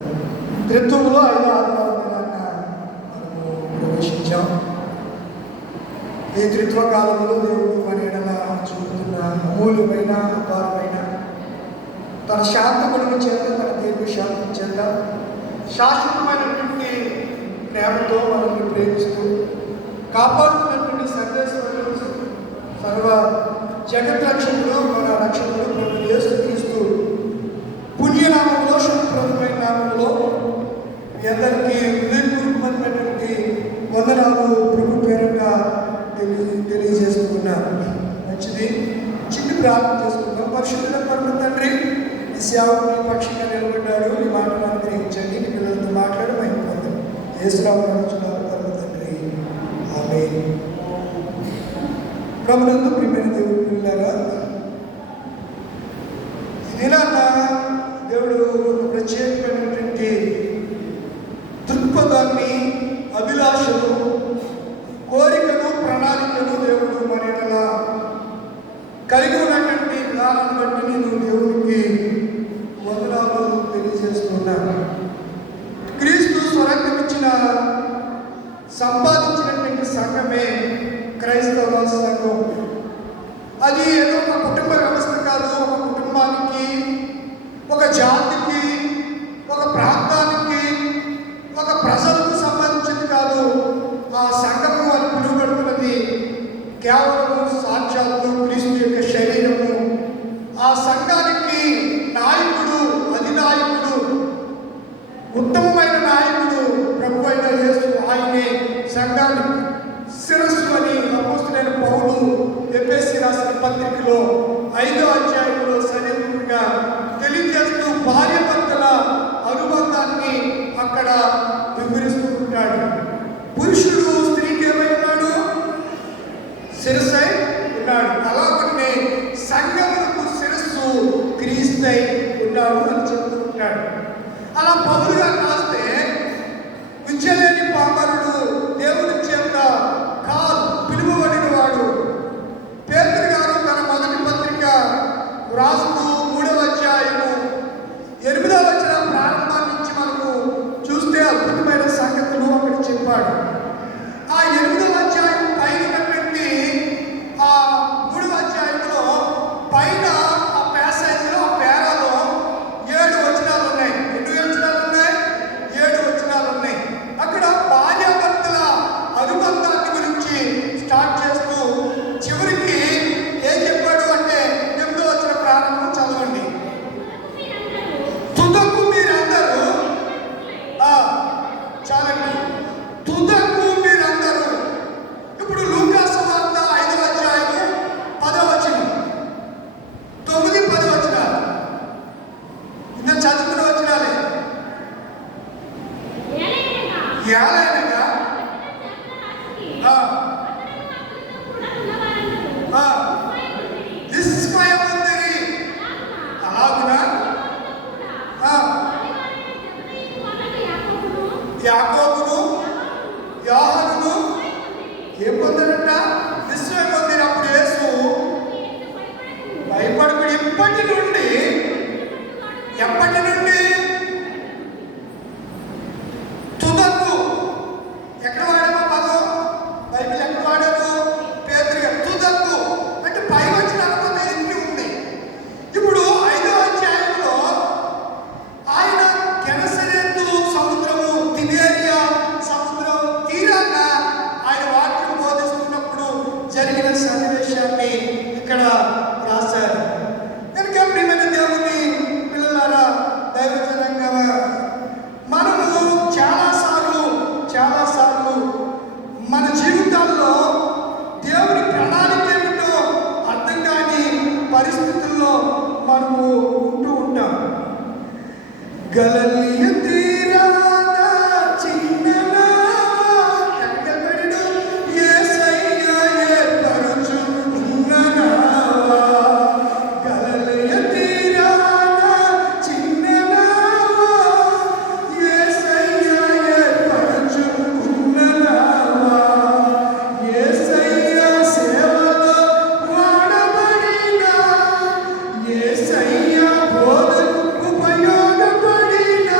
త్రిత్వంలో 5వ ఆదివారం మనము ప్రవేశించాం. ఈ త్రిత్వ కాలంలో దేవుడు మన ఎడల చూపుతున్న అమూల్యమైన అపారమైన తన శాంత గుణము చేత, తన దేవుడి శాంతి చేత, శాశ్వతమైనటువంటి ప్రేమతో మనల్ని ప్రేమిస్తూ కాపాడుతున్నటువంటి సందేశం సర్వ జగత్ రక్షకుడు, మన రక్షకుడు ప్రభు యేసుక్రీస్తు పుణ్యనామంలో, శుభప్రదమైన నామంలో మీ అందరికీ హృదయపూర్వకమైనటువంటి వందనాలు ప్రభు పేరుగా తెలియజేసుకున్నాను. మంచిది, చిన్న ప్రార్థన చేసుకుందాం. పరిశుద్ధుల పరమ తండ్రి, ఈ సేవకుని పక్షంగా నిలబడ్డాడు. ఈ మాటను అనుగ్రహించండి. మీ పిల్లలతో మాట్లాడి మైపోతాం. యేసురావు నడుచున్నారు పరమ తండ్రి, ఆమేన్. ప్రభునందు ప్రియమైన దేవుని పిల్లలారా, ఈ దినాన దేవుడు ఒక ప్రత్యేకమైనటువంటి దృక్పథాన్ని, అభిలాషను, కోరికను, ప్రణాళికను దేవుడు మన ఎడల కలిగి ఉన్నటువంటి విధానాన్ని బట్టి నేను దేవునికి వందనాలు తెలియజేస్తున్నాను. క్రీస్తు స్వరంగమిచ్చిన సంపాదించినటువంటి సంఘమే క్రైస్తవ సంఘం. అది ఏదో ఒక కుటుంబ వ్యవస్థ కాదు, ఒక కుటుంబానికి, ఒక జాతికి, ఒక ప్రాంతానికి, ఒక ప్రజలకు సంబంధించింది కాదు. ఆ సంఘము అని పిలువబడుతున్నది కేవలం సాక్షాత్తు క్రీస్తు యొక్క శరీరము. ఆ సంఘానికి నాయకుడు, అధినాయకుడు, ఉత్తమమైన నాయకుడు ప్రభు అయిన యేసు. ఆయనే సంఘానికి శిరస్సు అని అపోస్తలుడైన పౌలు ఎఫెసీ రాసిన పత్రికలో 5వ అధ్యాయంలో సరిగ్గా తెలియజేస్తూ భార్యాభర్తల అనుబంధాన్ని అక్కడ వివరిస్తూ ఉంటాడు. పురుషుడు స్త్రీకి ఏమైనాడు? శిరస్సై ఉన్నాడు. అలాగనే సంఘములకు శిరస్సు క్రీస్తై ఉన్నాడు అని చెప్తూ ఉంటాడు. అలా పౌలుగా రాస్తే విద్యలేని పామరుడు, దేవుని చేత పిలువబడిన వాడు. పేతురు గారు తన మొదటి పత్రిక రాస్తూ 3వ అధ్యాయము 8వ వచనం ప్రారంభాన్ని నుంచి మనకు చూస్తే అద్భుతమైన సంగతులు అక్కడ చెప్పాడు. ఆ 8వ అధ్యాయం పైన ఉన్నటువంటి ఆ 3వ అధ్యాయంలో పైన ఆ ప్యాసేజ్లో, ఆ పేరాలో 7 వచనాలు ఉన్నాయి. ఎన్ని వచనాలు ఉన్నాయి? 7 వచనాలు ఉన్నాయి. అక్కడ భార్యాభర్తల అనుబంధాన్ని గురించి స్టార్ట్ చేస్తూ చివరికి ఏం చెప్పాడు అంటే 8వ వచనం ప్రారంభం చదవండి. తుదకు మీరందరూ, చాలండి, తుదకు మీరందరూ. ఇప్పుడు లూకా సువార్త 5వ అధ్యాయము 10వ వచనం, 9, 10 వచనాలు ఇంత చదువుకున్న వచనాలే. ఏలైనగా విస్మయముందిరి. అలాగునా యాకోబును, యోహానును ఏం పొందారంట? విస్మయం పొందిన. అప్పుడు యేసు భయపడుకుని ఎప్పటి నుండి తుదకు. ఎక్కడ వాడామో పదం? బైబిల్ ఎక్కడ వాడారు? పేతురు తుదకు అంటే పై వచ్చిన అనుభవం ఎన్ని ఉంది. ఇప్పుడు 5వ అధ్యాయంలో ఆయన గెనసరేతు సముద్రము, తిబేరియా సముద్రం తీరాన ఆయన వాక్యం బోధిస్తున్నప్పుడు జరిగిన సన్నివేశాన్ని ఇక్కడ రాశారు. కనుక ప్రియమైన దేవుని పిల్లలారా, దైవజనంగా మనము చాలాసార్లు మన జీవితాల్లో దేవుని ప్రణాళిక ఏమిటో అర్థం కాని పరిస్థితుల్లో మనము ఉంటూ ఉంటాం. గలిలయ తీరాన చిన్న ఎక్కడెడు యేసయ్య ఏర్పరచుకున్న నావా. గలిలయ తీరాన చిన్న నావా, యేసయ్య ఏర్పరచుకున్న నావా. యేసయ్య సేవలో వాడబడిన, యేసయ్య బోధకు ఉపయోగపడిన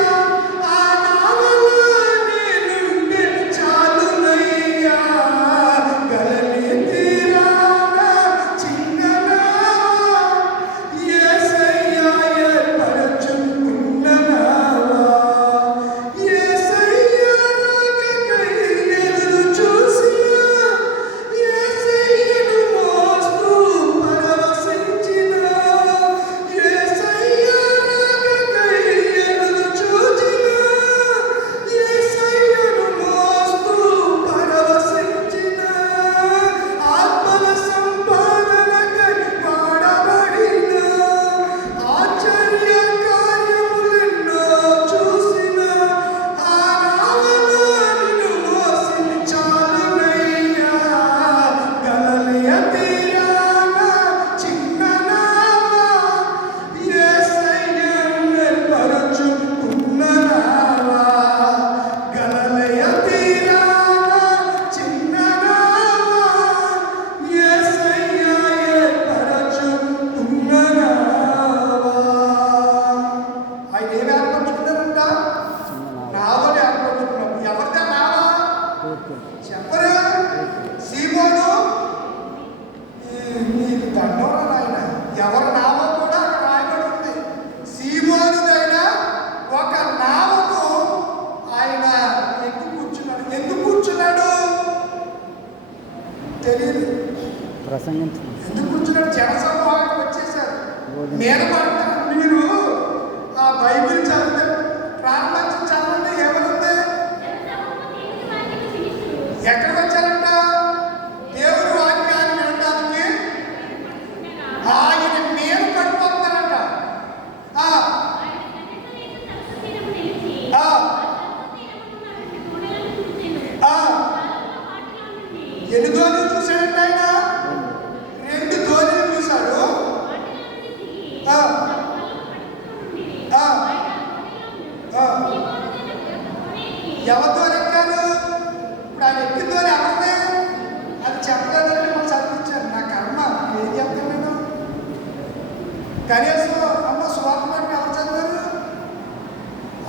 తెలియదు. ప్రసంగించు. ఎందుకు కూర్చున్నాడు? జనసమూహానికి వచ్చేసారు. నేను పడతాను. మీరు ఆ బైబిల్ చదివితే ప్రారంభించి చదవండి. ఏమనుంది? ఎక్కడికి వచ్చారంట? దేవుడి వాక్యాన్ని వినడానికి ఆయన మీద పడిపోతున్నారంట. ఎన్ని ధోనిలు చూశాడంట ఆయన? 2 ధోనిలు చూశాడు. ఎవరితో ఎక్కారు? ఇప్పుడు ఆయన ఎక్కిన ధోని ఎవరిదే? అది చెప్పలేదంటే మనం చదివించాను. నా కర్మ, ఏం చెప్తాను నేను? కనీసం అమ్మ సువార్త మాట ఎవరు చదివారు?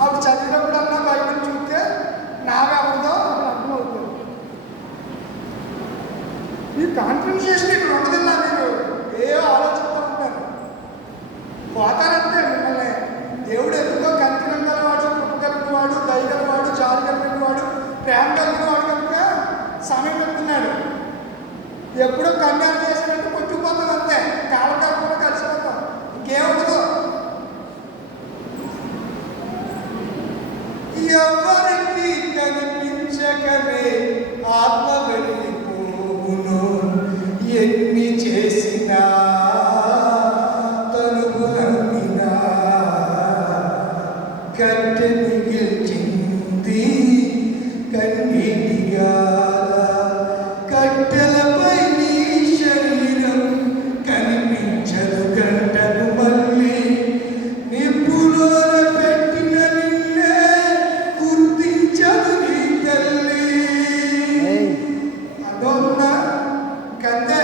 ఆవిడ చదివినప్పుడు అన్నా బైబిల్ చూస్తే నావెవరిదో అక్కడ అర్థమవుతుంది. ఈ కాన్ఫరెన్సేషన్ ఇక్కడ ఉండదిల్లా. మీరు ఏ ఆలోచిస్తూ ఉంటారు, పోతారంటే మిమ్మల్ని దేవుడు ఎందుకో కనికరం గలవాడు, కృపగలిగిన వాడు, దయగలవాడు, జాలి కలిగిన వాడు, ప్రేమ కలిగిన వాడు కనుక సమయం పెడుతున్నాడు. ఎప్పుడో కన్యాలు చేసినట్టు కొట్టుకుపోతాం అంతే. కాలకాలంలో కలిసిపోతాం, ఇంకేముండదు. ఎవరికి కనిపించకనే ఆత్మ వెళ్ళిపోవును, ఎన్ని చేసినా తనువు నమ్మినా కట్టె మిగిల్చింది కన్నీటిగా. కట్టెలపై నీ శరీరం కనిపించదు గంటకు మళ్ళీ, నిప్పులోన పెట్టిన నిన్నే గుర్తించదు నీ తల్లి. అదోన్నా కంతే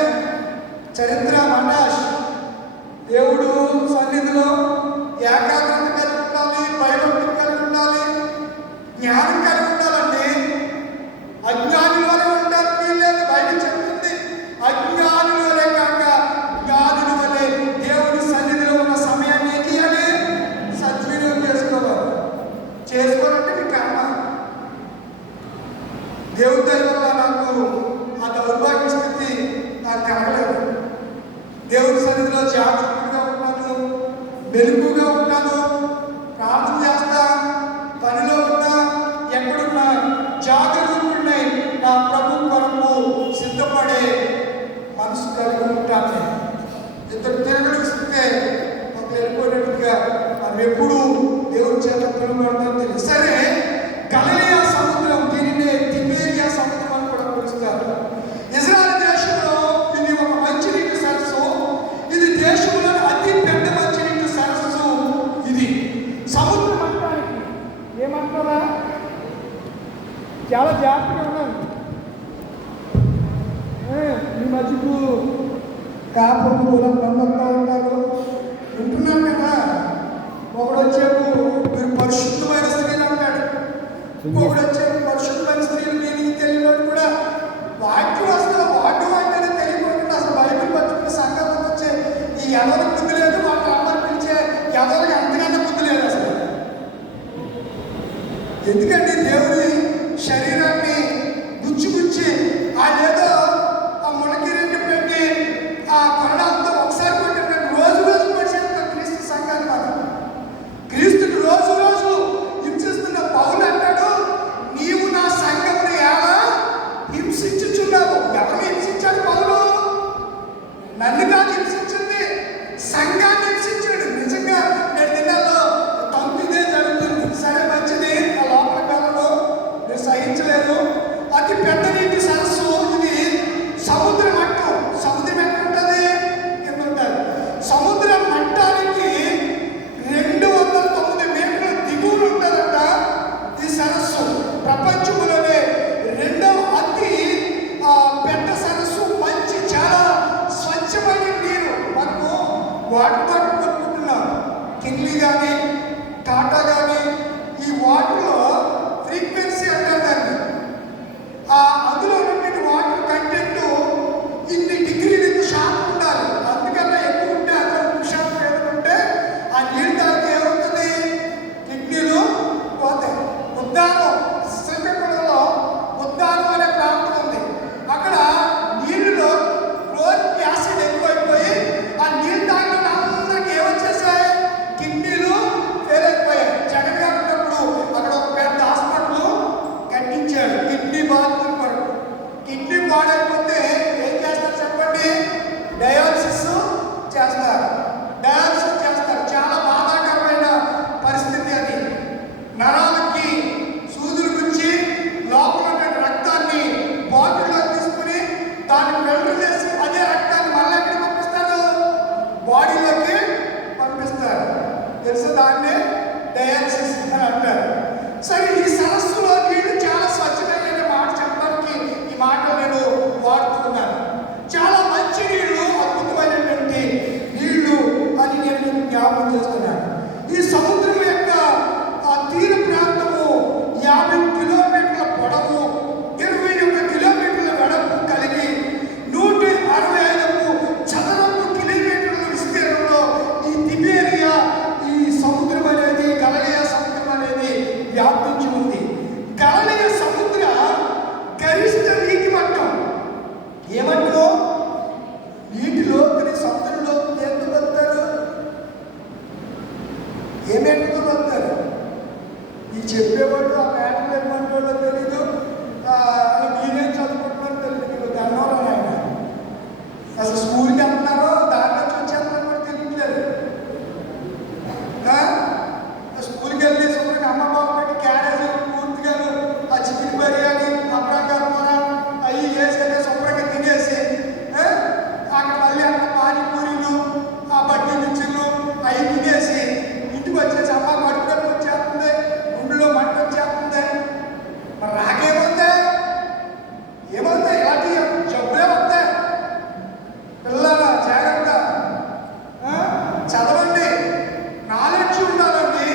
చరిత్ర మటాష్. దేవుడు సన్నిధిలో ఏకాగ్రత కలిగి ఉండాలి, భయభక్తి కలిగి ఉండాలి, జ్ఞానం కలిగి ఉండాలండి. అజ్ఞాని వలె ఉండడానికి వీల్లేదు. బైబిల్ చెప్తుంది అజ్ఞాని వలె కాక జ్ఞానుల వలె దేవుడి సన్నిధిలో ఉన్న సమయాన్ని ఏం చేయాలి? సద్వినియోగం చేసుకోవాలి. చేసుకోవాలంటే మీ కర్మ. దేవుడి దయ వల్ల నాకు ఆ దౌర్భాగ్య స్థితి నాకు కలగలేదు. దేవుడి సన్నిధిలో జాగ్రత్తగా ఉంటాను, మెలుగుగా ఉంటాను, ప్రార్థన చేస్తా, పనిలో ఉన్నా, ఎక్కడున్నా జాగ్రత్తగా నా ప్రభు కొరకు సిద్ధపడే మనసు కలిగి ఉంటాను. ఇద్దరు తిరగలిస్తే మాకు వెళ్ళిపోయినట్టుగా మనం ఎప్పుడు దేవుడి చేత పిలువబడతాం తెలుసు. సరే, గలిలయ సముద్రం, దీనినే తిబేరియా సముద్రం అని కూడా పిలుస్తారు. ఇజ్రాయెల్ దేశంలో ఇది ఒక మంచినీటి సరస్సు. ఇది దేశంలోని అతి పెద్ద మంచినీటి సరస్సు. ఇది సముద్రం అంటానికి ఏమంటారా? చాలా జాగ్రత్తగా ఉన్నాను. ఈ మధ్యకు కాపురం కూడా బంధంగా ఉన్నారు, వింటున్నాను కదా. ఒకడు వచ్చేపు మీరు పరిశుద్ధమైన స్త్రీలు అంటాడు, ఇంకొకడు వచ్చేపు పరిశుద్ధమైన స్త్రీలు దీనికి తెలియదు కూడా. వాక్యం అసలు వాక్యం అంటేనే తెలియకుండా అసలు బైబిల్ పట్టుకునే సంఘాలకు వచ్చే ఈ ఎవరికి బుద్ధి లేదు, వాళ్ళ అమ్మని పిలిచే ఎవరికి అంతకన్నా బుద్ధి లేదు అసలు. ఎందుకంటే దేవుడి శరీరాన్ని గుచ్చి వాళ్ళేదో ఆ మునకి రెండు పెట్టి ఆ కొరడాలతో ఒకసారి కొట్టినట్టు రోజు పడిచేస్తున్నారు క్రీస్తు సంఘాన్ని. వాళ్ళు క్రీస్తుని రోజు హింసిస్తున్న పౌలు అంటాడు, నీవు నా సంఘమును ఎలా హింసించుచున్నావు. ఎవరిని హింసించాడు పౌలు? నన్ను కాదు హింసించింది, సంఘాన్ని హింసించాడు. నిజంగా నేను దినాల్లో తొమ్మిదే జరుగుతుంది. సరే మంచిది, ఆ లోపల కాలంలో నేను సహించలేదు. అతి పెద్ద నీటి సరస్సు ఇది. వ్యాపించి ఉంది. గలిలయ సముద్ర గరిష్ట నీటి మట్టం ఏమంటో నీటిలో సముద్రంలో ఎందుకు వస్తారు? ఏమేంటో వస్తారు? ఈ చెప్పేవాళ్ళు ఆ మేటలు ఏమంటాడో తెలీదు, మీరేం చదువుకుంటున్నారో తెలియదు. అన్నోరా ఆయన అసలు స్కూల్కి వెళ్తున్నారో దాంట్లో వచ్చేస్తున్నారో కూడా తెలియట్లేదు. స్కూల్కి వెళ్ళి శుభ్రంగా అమ్మ బాబు పెట్టి క్యారేజ్ పూర్తిగా ఆ చికెన్ బిర్యానీ అప్పటిగా కూర అవి వేసేది శుభ్రంగా తినేసి అక్కడ మళ్ళీ అక్కడ పానీపూరీలు ఆ బట్టి మిర్చిలు అవి తినేసి ఇంటికి వచ్చేసి అమ్మ కడుపులోకి వచ్చేస్తుంది, గుండెలో మంట వచ్చేస్తుంది. మరి రాకేమవుతాయి? ఏమవుతాయి? ఇలాంటి జబ్బులే వస్తాయి. పిల్లల జాగ్రత్త, చదవండి, నాలెడ్జ్ ఉండాలండి.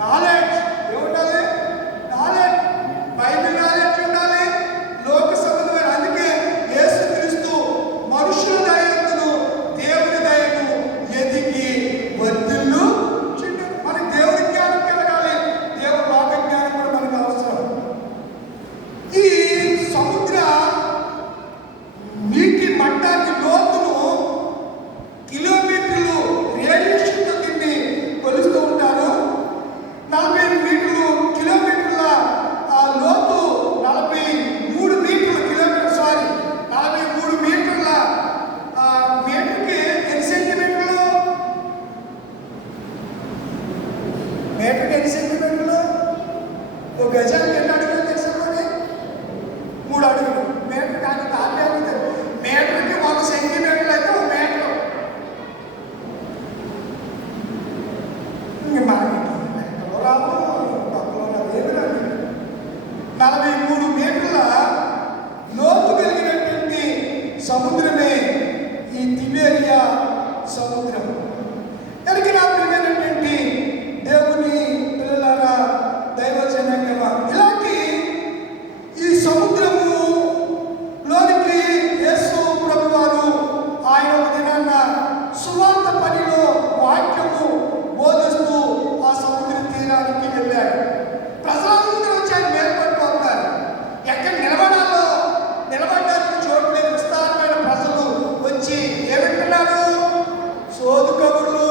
నాలెడ్జ్ ఏముండాలి? నాలెడ్జ్, బైబిల్ నాలెడ్జ్ ఉండాలి, లోక సంబంధమైన. అందుకే యేసుక్రీస్తు మనుషుల దయను దేవుని దయను ఎదిగి వర్ధిల్లు చుట్టూ. మనకి దేవుని జ్ఞానం కలగాలి, దేవుని లోక జ్ఞానం కూడా మనకు అవసరం. ఈ సముద్ర నీటి మట్టానికి లోతును కిలోమీటర్లు రేడియేషన్తో దీన్ని కొలుస్తూ ఉంటారు. 40 మీటర్లు కిలోమీటర్ల లోతు, 43 మీటర్ల కిలోమీటర్, 43 మీటర్ల మీటర్కి ఎన్ని సెంటీమీటర్లు? మీటర్కి ఎన్ని సెంటీమీటర్లు? ఒక గజానికి ఎన్ని అడుగులు తెలుసుకోండి? 3 అడుగులు. మీటర్ కానీ మీటర్కి 1 సెంటీమీటర్లు అయితే 1 మీటర్. మనకి ఎక్కడో రావు, పక్కలో ఏమి రాదు. 43 మీటర్ల లోతు కలిగినటువంటి సముద్రమే ఈ తిబేరియా సముద్రం. కనుక నా ప్రియమైనటువంటి దేవుని పిల్లలారా, దైవజనంగా ఇలాంటి ఈ సముద్రము లోనికి యేసు ప్రభువారు ఆయన ఒక దినాన్న సువార్త పనిలో వాక్యము బోధిస్తూ ఆ సముద్ర తీరానికి వెళ్ళాడు. ప్రజలందరూ వచ్చి ఆయన మేల్పడిపోతున్నారు. ఎక్కడ నిలబడాలో నిలబడడానికి చోటు లేదు. విస్తారమైన ప్రజలు వచ్చి ఏమంటున్నారు? సోదు కబుర్లు,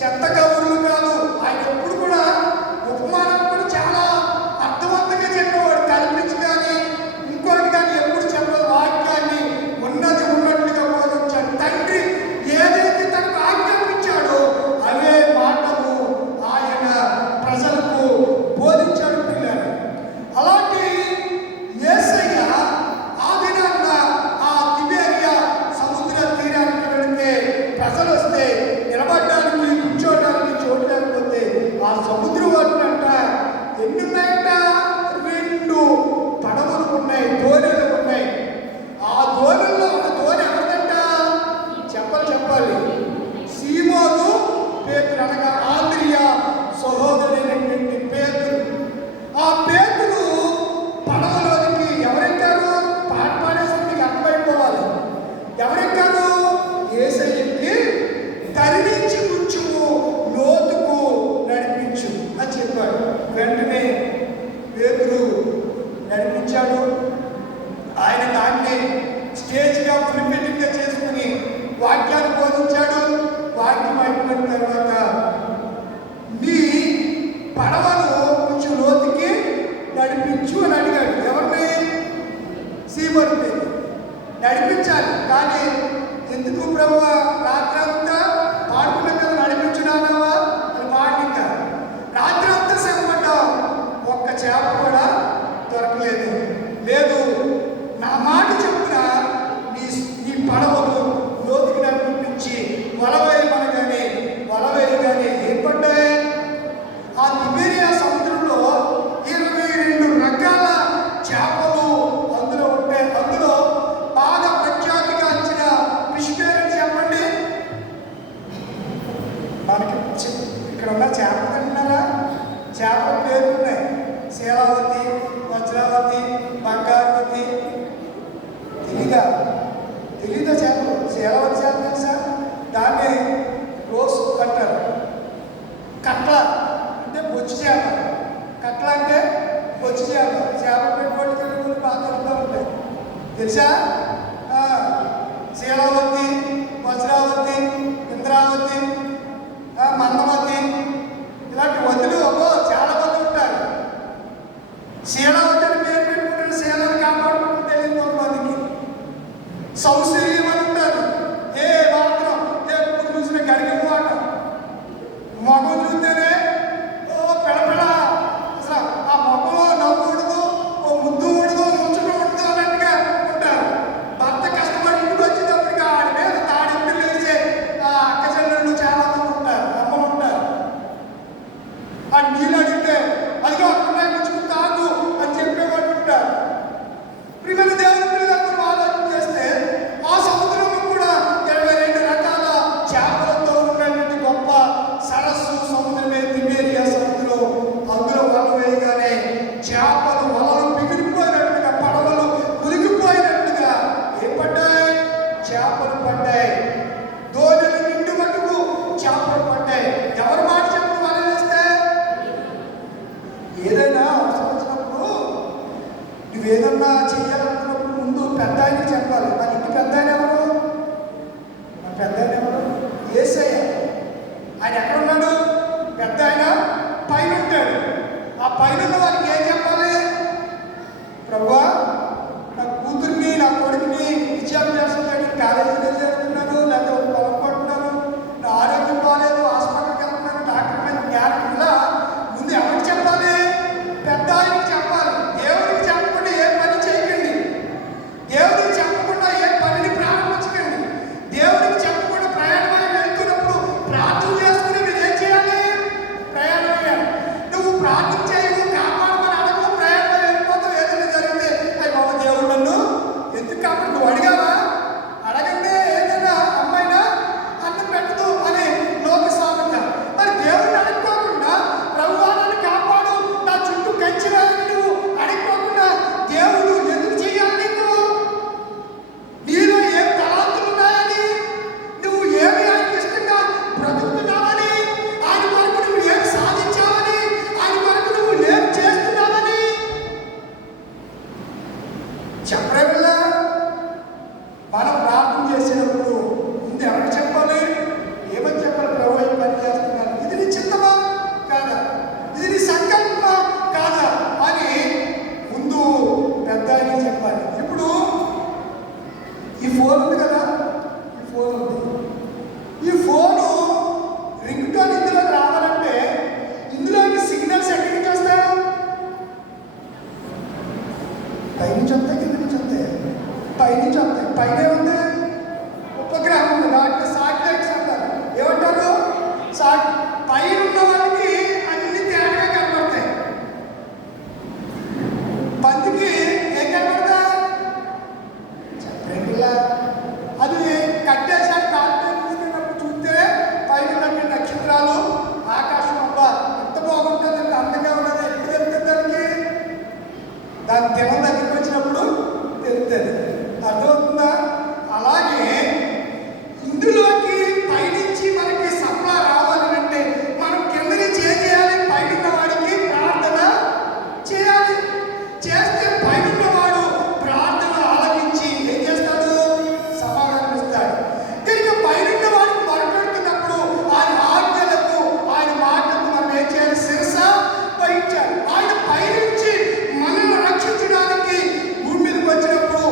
చెత్త కబుర్లు కాదు. ఆయన ఎప్పుడు కూడా ఉపమానం కూడా చాలా అర్థవంతంగా చెప్పేవాడు. కల్పించి కానీ ఇంకోటి కానీ ఎప్పుడు చెప్పదు. వాక్యాన్ని ఉన్నది ఉన్నట్లుగా బోధించాడు. తండ్రి ఏదైతే తనకు ఆజ్ఞాపించాడో అవే మాటలు ఆయన ప్రజలకు బోధించాడు. పిల్లలు అలాంటి యేసయ్య ఆ దినాన్న ఆ తిబేరియా సముద్ర తీరానికి వెళితే ప్రజలు వస్తే నిలబడడానికి కూర్చోవడానికి చోటు లేకపోతే ఆ సముద్ర ఒడ్డునంట ఎన్ని ఉన్నాయంట? 2 పడవలు ఉన్నాయి, దోణులు ఉన్నాయి. ఆ దోణుల్లో ఒక దోణి ఎవరిదంట? చెప్పాలి. సీమోను పేతురు, అనగా ఆంద్రియా సహోదరుడైనటువంటి పేతురు. ఆ పేతురు పడవలోనికి ఎవరెక్కారు? పాట పాడేసరికి మీకు అర్థమైపోవాలి. ఎవరెక్కారు? యేసయ్యకి తరిమించి కొంచెము లోతుకు నడిపించు అని చెప్పాడు. వెంటనే పేతురు నడిపించాడు. ఆయన దాన్ని స్టేజ్గా ఫుల్ఫిల్లింగ్గా చేసుకుని వాక్యాన్ని బోధించాడు. వాక్యం అయిపోయిన తర్వాత నీ పడవను కొంచెం లోతుకి నడిపించు అని అడిగాడు. ఎవరిని? సీమోను పేతురు. నడిపించాలి, కానీ ఎందుకు ప్రభువా? రాత్రంతా పాడుకున్న కదా నడిపించున్నావా అని పాడిక రాత్రంతా శ్రమపడ్డాం, ఒక్క చేప కూడా దొరకలేదు. లేదు, నా మాట చెప్పున నీ పడవను లోతుకి నడిపించి వలవేయమని కానీ ఏం పడ్డాయి? ఆ తిబేరియా సముద్రంలో 22 రకాల చేపలు అందులో ఉంటాయి. అందులో బాగా ప్రఖ్యాతిగా వచ్చిన ఫిష్ పేరు చెప్పండి. మనకి ఇక్కడ ఉన్న చేపలు తింటున్నారా? చేపల పేర్లు ఉన్నాయి. శీలావతి, వజ్రావతి, బంగారవతి. తెలీదా చేపలు? శీలావతి చేప తెలుసా? దాన్ని రోస్ అంటారు. కట్ల అంటే బొచ్చు చేప. కట్ల అంటే బొచ్చు చేప. చేప పెట్టుబడి బాగా తెలుస్తూ ఉంటాయి తెలుసా? శీలావతి, వజ్రావతి, ఇంద్రావతి, మందవతి, ఇలాంటి వతులు చాలా మంది ఉంటారు. శీలావతి అని పేరు పెట్టుకుంటారు. శీలాన్ని కాపాడుకుంటూ తెలియదు కొంతమందికి. సౌశల్యం అని ఉంటారు. ఏ మాత్రం ఎప్పుడు చూసిన గడికి మాట మొగం చూస్తేనే పెడపెడ అసలు ఆ మొగంలో నవ్వు ఉండదు, ముద్దు ఉండదు, ముచ్చట ఉండదు అన్నట్టుగా ఉంటారు. భర్త కష్టపడి ఇంటికి వచ్చేటప్పటికి ఆడి మీద తాడింపులు వేసే అక్క చెల్లెళ్ళు చాలా మంది ఉంటారు, అమ్మలు ఉంటారు. ఆ నీళ్ళు అడిగితే అదిగో అక్కడ ముచ్చుకు తాగు అని చెప్పేవాళ్ళు ఉంటారు. ప్రియమైన దేవుని పిల్లలందరూ ఆలోచన చేస్తే ఆ సముద్రం కూడా 22 రకాల చేపలతో ఉన్నటువంటి గొప్ప సరస్సు సముద్రమే తిబేరియా సముద్రం. అందులో వల వేయగానే చేపలు వలలు పిగిలిపోయినట్టుగా, పడవలు మునిగిపోయినట్టుగా ఏం పడ్డాయి? చేపలు పడ్డాయి. దోణిలు నిండు మటుకు చేపలు పడ్డాయి. ఎవరు మాట చెప్పు వల వేస్తే? ఏదైనా అవసరం వచ్చినప్పుడు నువ్వేదన్నా చెయ్యాలనుకున్నప్పుడు ముందు పెద్ద ఆయనకి చెప్పాలి. మన ఇంటి పెద్ద ఆయన ఎవరు? మన పెద్ద ఆయన ఎవరు? యేసయ్య. ఆయన ఎక్కడున్నాడు? పెద్ద ఆయన పైన ఉంటాడు. ఆ పైన ఉన్న వారికి ఏం చెప్పాలి? ప్రభువా, నా కూతుర్ని, నా కొడుకుని విద్యాభ్యాసం చేయడానికి కాలేజీలో చేరుతున్నాను, లేకపోతే పొలం పడుతున్నాను, నా ఆరోగ్యం బాగాలేదు, హాస్పిటల్కి వెళ్తున్నాను, డాక్టర్ మీద జ్ఞానం ఇలా ముందు ఎవరికి చెప్పాలి? పెద్ద ఆయనకి చెప్పాలి. దేవుడికి చెప్పకుండా ఏ పని చేయకండి. దేవుడికి చెప్పకుండా ఏ పనిని ప్రారంభించకండి. దేవుడికి చెప్పకుండా ప్రయాణమై వెళ్తున్నప్పుడు ప్రార్థన చేసుకుని మీరు ఏం చేయాలి? ప్రయాణం అయ్యాలి. నువ్వు ప్రార్థన చేయవు, కాపాడమని అడగవు, ప్రయాణమై వెళ్ళిపోతావు. ఏదైనా జరిగితే అయ్యి బాబు దేవుడు నన్ను ఎందుకు కాపాడు? నువ్వు అడిగావా? అడగంటే ఏదైనా అమ్మాయినా అన్నం పెట్టదు అని లోక సామెత. మరి దేవుడిని అడుక్కోకుండా ప్రభువా నన్ను కాపాడు, నా చుట్టూ కంచిరాలని నువ్వు అడుక్కోకుండా దేవుడు ఎందుకు చేయాలి? నీకు నీలో ఏం తలాంతులు ఉన్నాయని, నువ్వు ఏమి ఆయనకి ఇష్టంగా బ్రతుకుతున్నావని, ఆయన వరకు నువ్వు ఏమి సాధించావని, ఆయన వరకు నువ్వు ఏం చేస్తున్నావని చెప్పరే పిల్ల. మనం ప్రార్థన చేసేటప్పుడు ముందు ఎవరికి చెప్పాలి? ఏమని చెప్పాలి? ప్రభు ఈ పని చేస్తున్నాను, ఇది నీ చిత్తమా కాదా, ఇది నీ సంకల్పమా కాదా అని ముందు పెద్ద ఆయనకి చెప్పాలి. ఇప్పుడు ఈ ఫోన్ ఉంది కదా, ఈ ఫోన్ ఉంది. ఈ ఫోను రింగ్ టోన్ ఇందులోకి రావాలంటే ఇందులోకి సిగ్నల్స్ ఎక్కడి నుంచి వస్తాయి? పైనుంచి వస్తాయి, కింద నుంచి వస్తాయి? పైనుంచి వస్తాయి. పైన ఉంది ఉపగ్రహం ఉంది, వాటిని సాటిలైట్స్ అంటారు. ఏమంటారు? పైన ఉన్న వాళ్ళకి అన్ని తేడాగా కనబడతాయి. పందికి ఏం కనబడతా? చెప్పండిలా. అది కట్టేసారి కాలుతో తీసుకున్నప్పుడు చూస్తే పైన ఉన్నటువంటి నక్షత్రాలు, ఆకాశం అబ్బా ఎంత బాగుంటుంది, ఎంత అందంగా ఉన్నది. ఎప్పుడు తెలుస్తుంది దానికి? దాని తెలం దగ్గరికి వచ్చినప్పుడు తెలుస్తుంది. అర్థమవుతుందా? అలాగే ఇందులోకి పైనుంచి మనకి సప్లా రావాలంటే మనం కింద నుంచి ఏం చేయాలి? పైన వాడికి ప్రార్థన చేయాలి. చేస్తే పైన వాడు ప్రార్థన ఆలకించి ఏం చేస్తాడు? సమాధానం ఇస్తాడు. కనుక పైన వాడికి మొరపెడుతున్నప్పుడు ఆయన ఆజ్ఞలకు, ఆయన మాటలకు మనం ఏం చేయాలి? శిరస వహించాలి. ఆయన పైనుంచి మనల్ని రక్షించడానికి భూమి మీదకి వచ్చినప్పుడు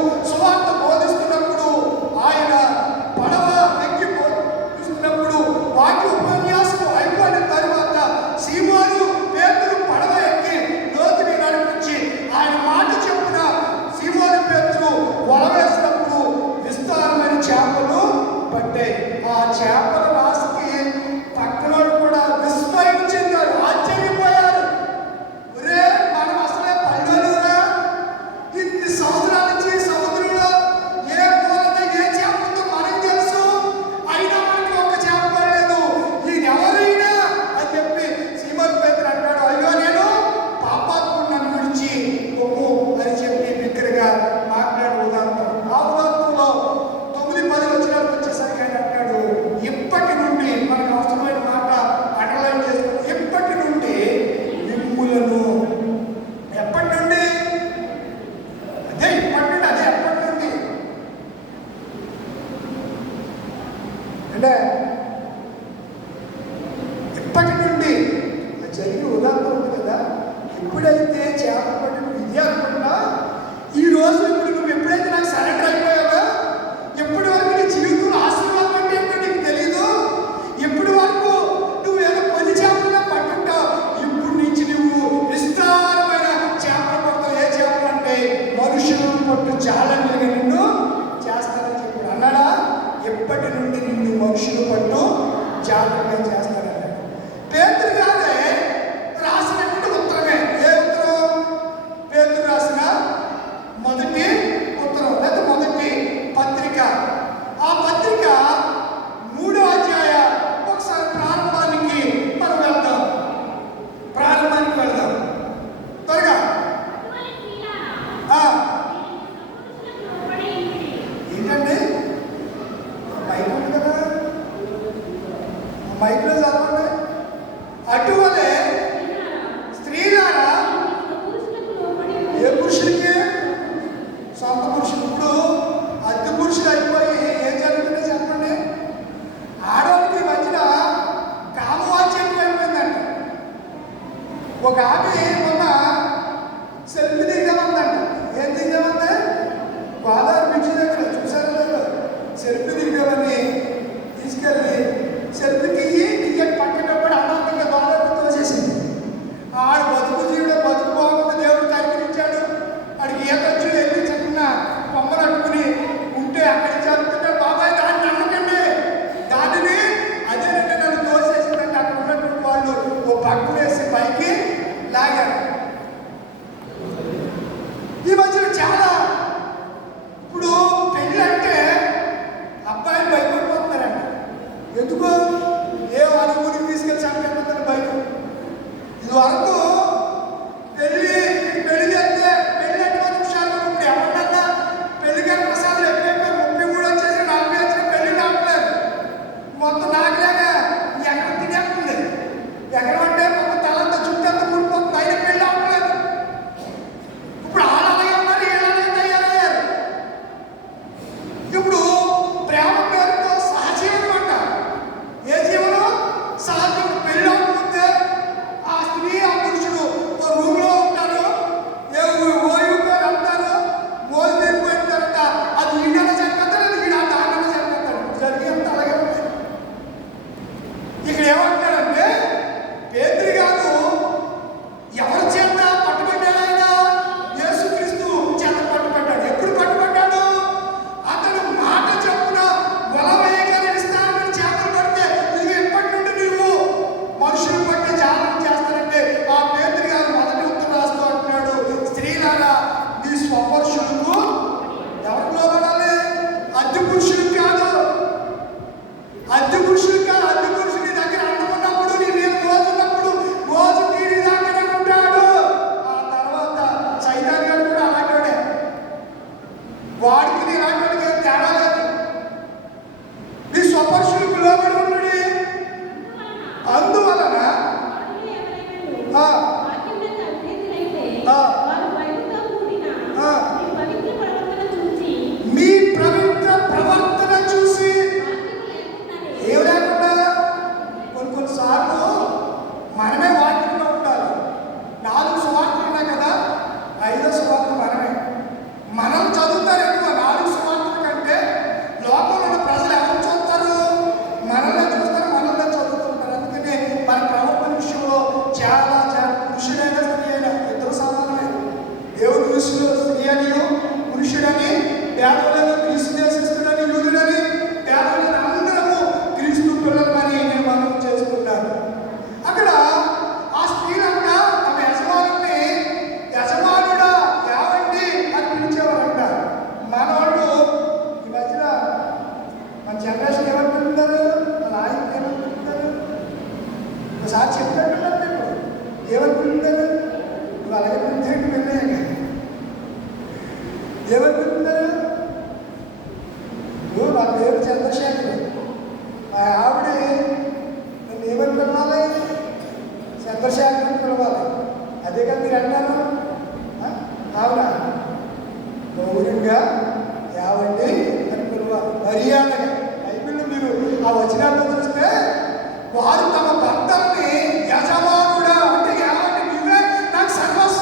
ఎప్పుడైతే చేపలు పట్టి ఇది అనుకుంటా ఈ రోజు ఇప్పుడు నువ్వు ఎప్పుడైతే నాకు సరెండర్ అయిపోయావో ఎప్పటి వరకు నీ జీవితంలో ఆశీర్వాదం అంటే ఏంటో నీకు తెలీదు. ఎప్పటి వరకు నువ్వు ఏదో పది చేపలుగా పట్టుంటావు. ఇప్పుడు నుంచి నువ్వు విస్తారమైన చేపలు పడతావు. ఏ చేపలు అంటే మనుషులను పట్టు జాలన్లుగా నిన్ను చేస్తానని చెప్పాడు. అన్నాడా? ఎప్పటి నుండి నిన్ను మనుషులు పట్టు జాలన్లుగా చేస్తానన్నాడు. పేతురు గారే రాసినటువంటి ఉత్తరమే. ఏ ఉత్తరం? పేతురు రాసిన మొదటి ఉత్తరం లేదా మొదటి పత్రిక. ఆ పత్రిక 3వ అధ్యాయం. ఒకసారి ప్రారంభానికి మనం వెళ్దాం. త్వరగా. ఏంటండి మైక్ ఉంది కదా, మైక్లో చదవండి. అటువలే స్త్రీలారా, ఏ పురుషులకి? సొంత పురుషులు. ఇప్పుడు అద్దె పురుషులు అయిపోయి ఏం జరుగుతుందో చెప్పండి. ఆడవాళ్ళకి మధ్యన కామవాచ్యం అయిపోయిందంట. ఒక ఆమె మొన్న సెల్ఫీ దిగామందంట. ఏం దిగామంటే గోదావరి బ్రిడ్జి దగ్గర చూసారా లేదు, సెల్ఫీ దిగామని తీసుకెళ్ళి సెల్ఫీకి టికెట్ పట్టేటప్పుడు అనాథంగా గోదావరి తోసేసింది. ఆడు బతుకు జీవుడు బతుకు బాగుంది, దేవుడు కనిపించాడు. ఆడికి ఏ ఖర్చు వెళ్ళి చెప్పిన కొమ్మలు అట్టుకుని ఉంటే అక్కడికి జరుగుతుంటే బాబాయ్ దాన్ని నమ్మకండి, దానిని అదేనంటే నన్ను తోసేసిందంటే అక్కడ ఉన్నటువంటి వాళ్ళు ఓ పట్టు వేసి పైకి లాగారు. ఈ మధ్యన చాలా ఇప్పుడు పెళ్ళి అంటే అబ్బాయిలు భయపడిపోతున్నారంట. ఎందుకు? ఏ వాళ్ళ ఊరికి తీసుకెళ్ళి చంపేస్తుందని భయం. ఇది వరకు పెళ్ళి చేస్తే పెళ్ళి అంటే 10 నిమిషాలు. ఇప్పుడు ఎవరన్నా పెళ్లికి ప్రసాదం ఎక్కువైపోయి 33 వచ్చేసి 40 వచ్చిన పెళ్లి కావట్లేదు. మొత్తం నాకులాగా ఎక్కడ తినేస్తుంది. ఎక్కడ అంటే మొత్తం తలంతా చుట్టంతా కూడిపోతుంది, అయినా పెళ్ళి అవ్వట్లేదు. ఇప్పుడు అలాగే ఉన్నారు, ఏలాగే తయారయ్యారు. ఇప్పుడు ప్రేమ పేరుతో సహజీవనం అంట. ఏ జీవనం? సహజం. పెళ్ళి అవ్వకపోతే ఆ స్త్రీ ఆ పురుషుడు ఓ రూమ్లో ఉంటారు, ఏ ఓయుతో వెళ్తారు. మోజు తీరిపోయిన తర్వాత అది ఈడన చనిపోతారు, అది ఈడ దాంట్లో చనిపోతారు. జరిగేంత అలాగే ఉంది. ఇక్కడ ఏమంటాడంటే పేతురు గారు ఎవరి చేత పట్టుబడ్డాడు? ఆయన యేసుక్రీస్తు చేత పట్టుబడ్డాడు. ఎప్పుడు పట్టుబడ్డాడు? అతను మాట చెప్పున వల వేయగానే విస్తారమైన చేపలు పడితే ఇది ఎప్పటి నుండి నువ్వు మనుషులు పట్టి జాలం చేస్తానంటే ఆ పేతురు గారు మొదటి ఉత్తరం రాస్తూ అంటున్నాడు, స్త్రీలారా మీ స్వపురుషులకు ఎవరికి లోబడాలి? అద్దె పురుషులకు కాదు. అద్దె పురుషులకు కాదు. అద్దె పురుషుడు నీ దగ్గర అన్నం ఉన్నప్పుడు, నీ మీద మోజు ఉన్నప్పుడు మోజు తీరి దాకానే ఉంటాడు. ఆ తర్వాత సైతాన్ గారు కూడా అలాంటి వాడికి ఇలాంటి వాడికి ఏం తేడా లేదు. మీ స్వపరుషులకు లోబడి ఉండండి. అందువలన మీ పవిత్ర ప్రవర్తన చూసి ఏం లేకుండా కొన్నిసార్లు మనమే వాక్యంలో ఉండాలి. 4 సువార్తలు ఉన్నాయి కదా, 5వ సువార్త మనమే. మనం చదువుతారు ఎక్కువ 4 సువార్తల కంటే. లోకంలో ఉన్న ప్రజలు ఎవరు చూస్తారు? మనల్ని చూస్తారు, మనల్ని చదువుతుంటారు. అందుకనే మన ప్రవర్తన విషయంలో చాలా పురుషుడైనా స్త్రీ అయినా ఇద్దరు సమానమే. దేవుడి దృష్టిలో స్త్రీ అని పురుషుడని, పేదలను క్రీస్తు దేశస్తుడని, యూదుడని, పేదలను అందరము క్రీస్తు పిల్లలని నేను మనం చేసుకుంటాను. అక్కడ ఆ స్త్రీలంట తమ యజమానుల్ని యజమానుడా యావండి అని పిలిచేవారంట. మనవాళ్ళు ఈ మధ్యన మన జనరేషన్ ఏమని పిలుపుతారు? మన ఆయన ఏమని పిలుపుతారు? ఒకసారి చెప్పినట్టున్నారు మీకు. ఏమని పిలుపుతారు? నువ్వు అలాగే పిలిచేట్టు వెళ్ళాక ఏమని పిలుపుతారు? నువ్వు నా పేరు చంద్రశేఖర్, మా ఆవిడ నేను ఏమని పిలవాలి? చంద్రశేఖర్ అని పిలవాలి. అదే కదా మీరు అంటారు. అవునా? గౌరవంగా యావండి అని పిలవాలి, మర్యాదగా. బైబిల్లో మీరు ఆ వచనాల్లో చూస్తే వారు తమ భర్తల్ని యజమానుడా అంటే యావండి, నువ్వే నాకు సర్వస్వం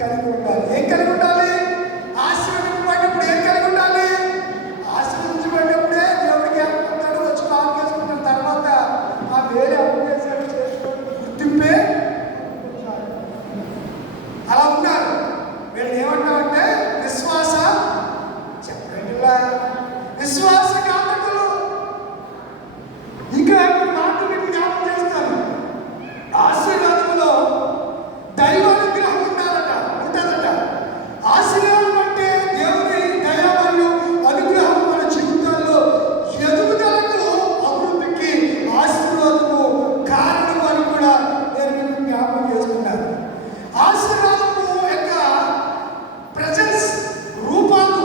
కలిగి ఉండాలి. ఏం కలిగి ఉండాలి? ఆశీర్వదింపబడినప్పుడు ఏం కలిగి ఉండాలి? ఆశీర్వదించబడినప్పుడే దేవుడికి ఏమంటాడు, వచ్చి కాల్ చేసుకుంటున్న తర్వాత ఆ వేరే అప్లికేషన్ చేసుకొని గుర్తింపే అలా ఉన్నారు. వీళ్ళు ఏమంటామంటే విశ్వాస చెప్పేలా విశ్వాసఘాతకులు. ఇంకా మాటలు మీకు జ్ఞాపకం చేస్తాను. ఆశీర్వాదంలో దైవానుగ్రహం ఉంటుందట. ఆశీర్వాదం అంటే దేవుని దయ మరియు అనుగ్రహం మన జీవితాల్లో ఎదుగుదలకు, అభివృద్ధికి ఆశీర్వాదము కారణం అని కూడా నేను మీకు జ్ఞాపకం చేస్తున్నాను. ఆశీర్వాదము యొక్క ప్రజెన్స్ రూపాలు.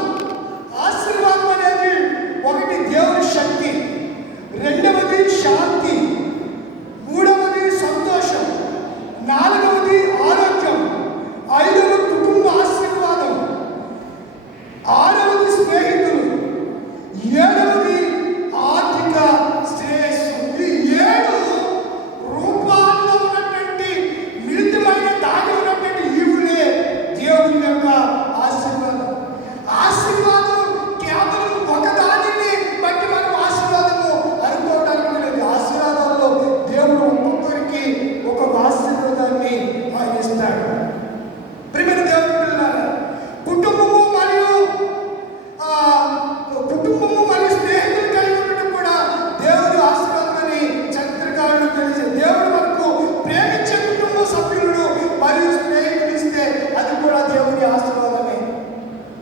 ఆశీర్వాదం అనేది ఒకటి దేవుని శక్తి, రెండవది శాంతి, మూడవది సంతోషం, నాలుగవది ఆరోగ్యం, ఐదవ కుటుంబ ఆశీర్వాదం, ఆరవది స్నేహితులు, ఏడవది ఆర్థిక శ్రేయస్సు. ఈ 7 రూపాల్లో ఉన్నటువంటి మిళితమైన దాగి ఉన్నటువంటి ఈవులే దేవుని యొక్క ఆశీర్వాదం. ఆశీర్వాదం కేవలం ఒకదానిని బట్టి మనం ఆశీర్వాదము అనుకోవడానికి లేదు. ఆశీర్వాదాల్లో దేవుడు ఒక్కొక్కరికి ఒక్కొక్క ఆశీర్వాదాన్ని ఆయన ఇస్తాడు. ప్రియమైన దేవుని పిల్లలారా, కుటుంబము మరియు స్నేహితులు కలిగి ఉండడం కూడా దేవుడి ఆశీర్వాదం అని చరిత్రకారులు తెలిసి, దేవుడు మనకు ప్రేమించే కుటుంబ సభ్యులను మరియు స్నేహితులు ఇస్తే అది కూడా దేవుడి ఆశీర్వాదమే.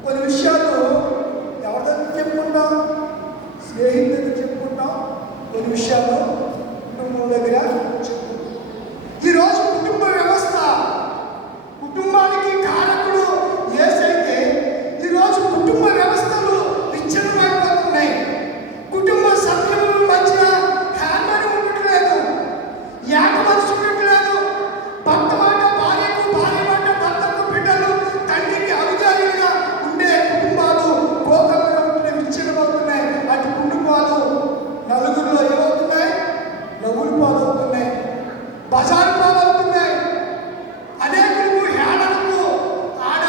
కొన్ని విషయాలు ఎవరి దగ్గర చెప్పుకుంటాం? స్నేహితుల దగ్గర చెప్పుకుంటాం. కొన్ని విషయాలు కుటుంబం దగ్గర చెప్పుకుంటాం. ఈరోజు కుటుంబ వ్యవస్థ, కుటుంబానికి కారకుడు యేసైతే ఈరోజు కుటుంబ వ్యవస్థలు విచ్ఛిన్నమైపోతున్నాయి. కుటుంబ సభ్యుల మధ్య హార్మోని ఉండట్లేదు, ఏకమనసు ఉండట్లేదు. భర్త మాట భార్యకు, భార్య మాట భర్తకు, బిడ్డలు తండ్రికి అవిధాయులుగా ఉండే కుటుంబాలు గోకలుగా ఉంటున్నాయి, విచ్ఛిన్నమవుతున్నాయి. అటు కుటుంబాలు నలుగురిలో ఏమవుతున్నాయి? నవ్వులు పాలవుతున్నాయి, బజారు పాలవుతున్నాయి. అనేకులకు హేళనకు ఆడ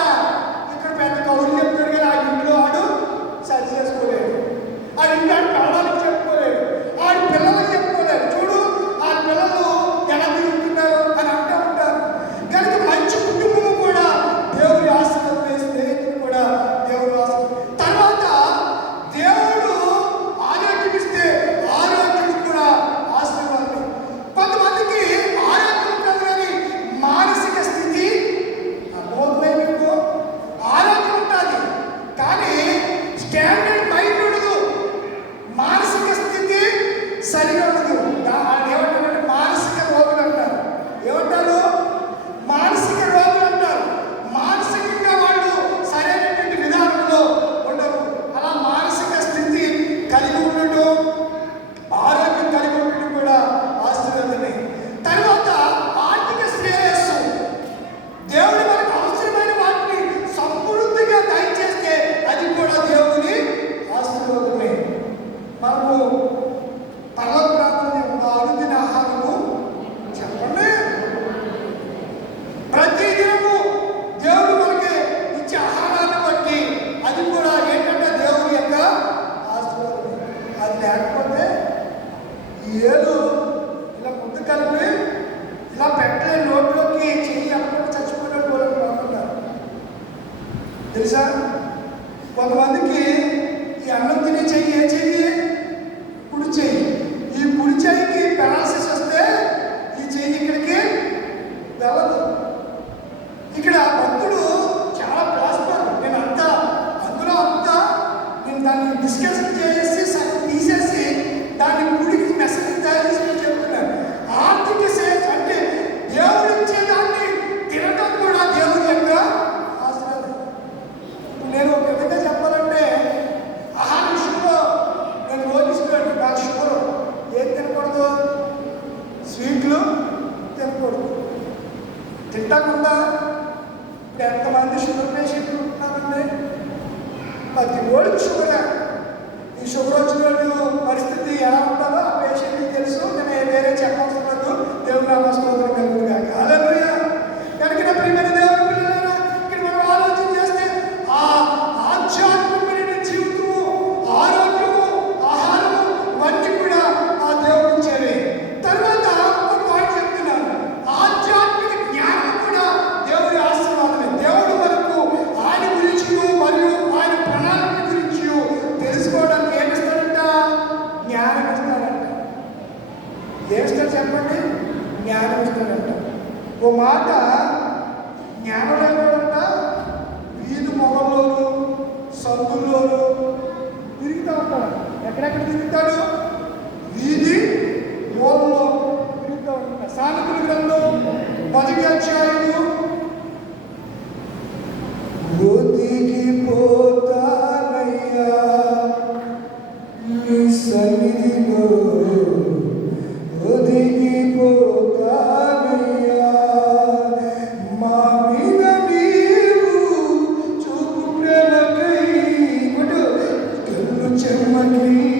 ఇక్కడ పెద్ద కౌలు చెప్తాడు కానీ ఆ ఇంట్లో ఆడు సరి చేసుకోలేడు, ఆ ఇంట్లో పిల్లలకు చెప్పుకోలేడు, ఆ పిల్లలకు చెప్పుకోలేడు. చూడు ఆ పిల్లలు ఎలా తిరుగుతున్నారు అని అంటూ ఉంటారు. కనుక మంచి కుటుంబము కూడా దేవుడి ఆశీర్వాదం, స్నేహితులు కూడా దేవుడి ఆశీర్వాదం. తర్వాత దేవుడు ఆరోగ్యం ఇస్తే ఆరోగ్యం కూడా ఆశీర్వాదం. కొంతమందికి ఆరోగ్యం ఉంటుంది కానీ మానసిక స్థితి అర్థమవుతున్నాయి మీకు? ఆరోగ్యం ఉంటుంది కానీ స్టాండర్డ్ మైండ్ ఉండదు, మానసిక స్థితి సరిగా ఉండదు. ఏమంటారంటే మానసిక రోగులు అంటారు. ఏమంటారు? మానసిక రోగులు అంటారు. మానసికంగా వాళ్ళు సరైనటువంటి విధానంలో ఉండరు. అలా మానసిక స్థితి కలిగి ఉండటం, ఆరోగ్యం కలిగి ఉండటం కూడా ఆశీర్వాదమే. తర్వాత ఆర్థిక శ్రేయస్సు. దేవుడు మనకు అవసరమైన వాటిని సమృద్ధిగా దయచేస్తే అది కూడా దేవుని ఆశీర్వాదమే. మనము పరలోక ప్రాంతం అనుదిన ఆహారము చెప్పండి. ప్రతిదినము దేవుడు మనకి ఇచ్చే ఆహారాన్ని బట్టి అది కూడా ఏంటంటే దేవుని యొక్క ఆశీర్వాదమే. అది లేకపోతే ఈ ఏడు ఇలా ముందు కలిపి ఇలా పెట్టలే నోట్లోకి చెయ్యి అప్పుడు చచ్చిపోయిన కూడా బాగుంటారు తెలుసా? కొంతమందికి ఈ అన్నం తినే చెయ్యి ఏ చెయ్యి? కుడి చెయ్యి. ఈ కుడి చెయ్యికి పెరాలసిస్ వస్తే ఈ చెయ్యి ఇక్కడికి వెళ్ళదు. ఇక్కడ భక్తుడు చాలా ప్లాస్టర్. నేను దాన్ని డిస్కషన్ చేసి సగం తీసేసి దాన్ని కుడికి మెసేజ్ తయారు చేసి చెప్తున్నాను. ఆర్థిక సేవ అంటే దేవుడు ఇచ్చేదాన్ని తినటం కూడా దేవుడి యొక్క ఆశీర్వాదం. నేను ఒక విధంగా చెప్పాలంటే ఆహార విషయంలో నేను రోగిస్తున్నాను. నాకు షుగర్ ఏం తినకూడదు? స్వీట్లు తినకూడదు. తింటకుండా ఇప్పుడు ఎంతమంది షుగర్ పేషెంట్లు ఉంటున్నారండి? ప్రతి ఓడికి షుగర్. ఈ షుగర్ వచ్చిన పరిస్థితి ఎలా ఉంటుందో ఆ పేషెంట్కి తెలుసు. నేను వేరే చెప్పవసరం లేదు. దేవుని నామస్తోత్రం కలుగును గాక. హల్లెలూయా. కనుక నా ప్రియమైన దేవుని పిల్లలారా, తిరుగుతాడు, వీధి మూలలో తిరుగుతూ ఉంటాడు. సామెతల గ్రంథం 10వ అధ్యాయము ఒదిగిపోతానయ్యా నీ సన్నిధిలో, ఒదిగిపోతానయ్యా మా మీద నీవు చూపు ప్రేమకై కొట్టు కళ్ళు చెమ్మగిలేనయ్యా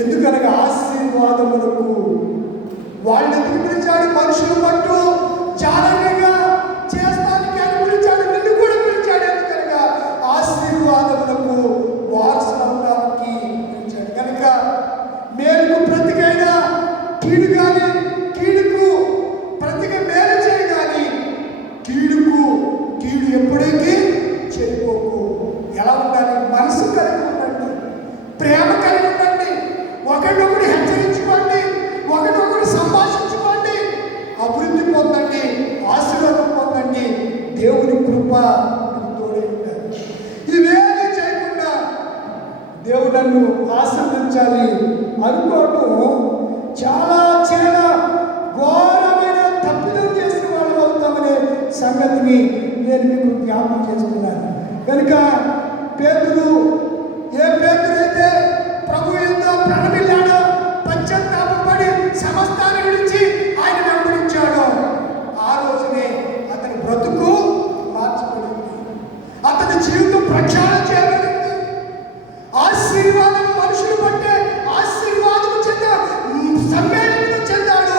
ఎందుకనగా ఆశీర్వాదములకు వాళ్ళని పిలిచాడు. మనుషులు పట్టు జాగ్రత్తగా చేస్తానికి అని పిలిచాడు. నిన్ను కూడా పిలిచాడు. ఎందుకనగా ఆశీర్వాదములకు వారసులవడానికి పిలిచాడు. కనుక మేలుకు ప్రతికైనా కీడు కానీ, కీడుకు ప్రతిగా మేలు చేయగాని ఒకరినొకరు హెచ్చరించుకోండి, ఒకరినొకరు సంభాషించుకోండి, అభివృద్ధి పొందండి, ఆశీర్వాదం పొందండి. దేవుని కృప తోడే ఉంటారు. ఇవేమీ చేయకుండా దేవుడు నన్ను ఆశీర్వదించాలి అనుకోవటం చాలా చాలా ఘోరమైన తప్పిదం చేసిన వాళ్ళు అవుతామనే సంగతిని నేను మీకు జ్ఞాపకం చేస్తున్నాను. కనుక పేతురు, ఏ పేతురైతే ప్రభు యుద్ధ ప్రణమిల్లాడో, పశ్చాత్తాపడి సమస్తాన్ని విడిచి ఆయన వెంబడించాడో, ఆ రోజునే అతని బ్రతుకు మార్చబడింది, అతని జీవితం ప్రక్షాళన చేయబడింది. ఆశీర్వాదం మనుషులు బట్టే ఆశీర్వాదం సమ్మేళనం చెందాడు,